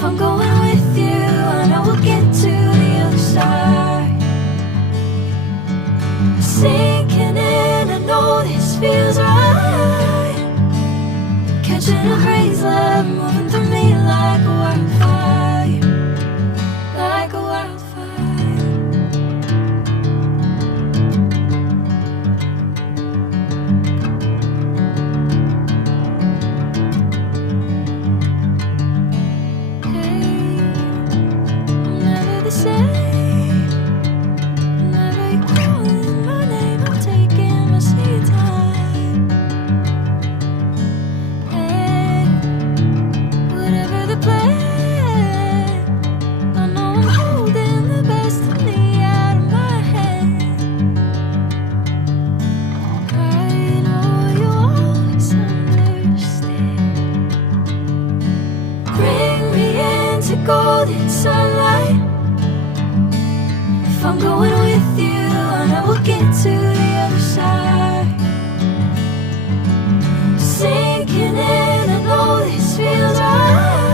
If I'm going with you, I know we'll get to the other side. Sinking in, I know this feels right. Catching a breeze, love moving through me like a wildfire, like a wildfire. Hey, I'm never the same. Whenever you're calling my name, I'm taking my sweet time. Hey, whatever the plan, I know I'm holding the best of me out of my hand. I know you always understand. Bring me into golden sunlight. If I'm going with you, I know we'll get to the other side. Sinking in, I know this feels right.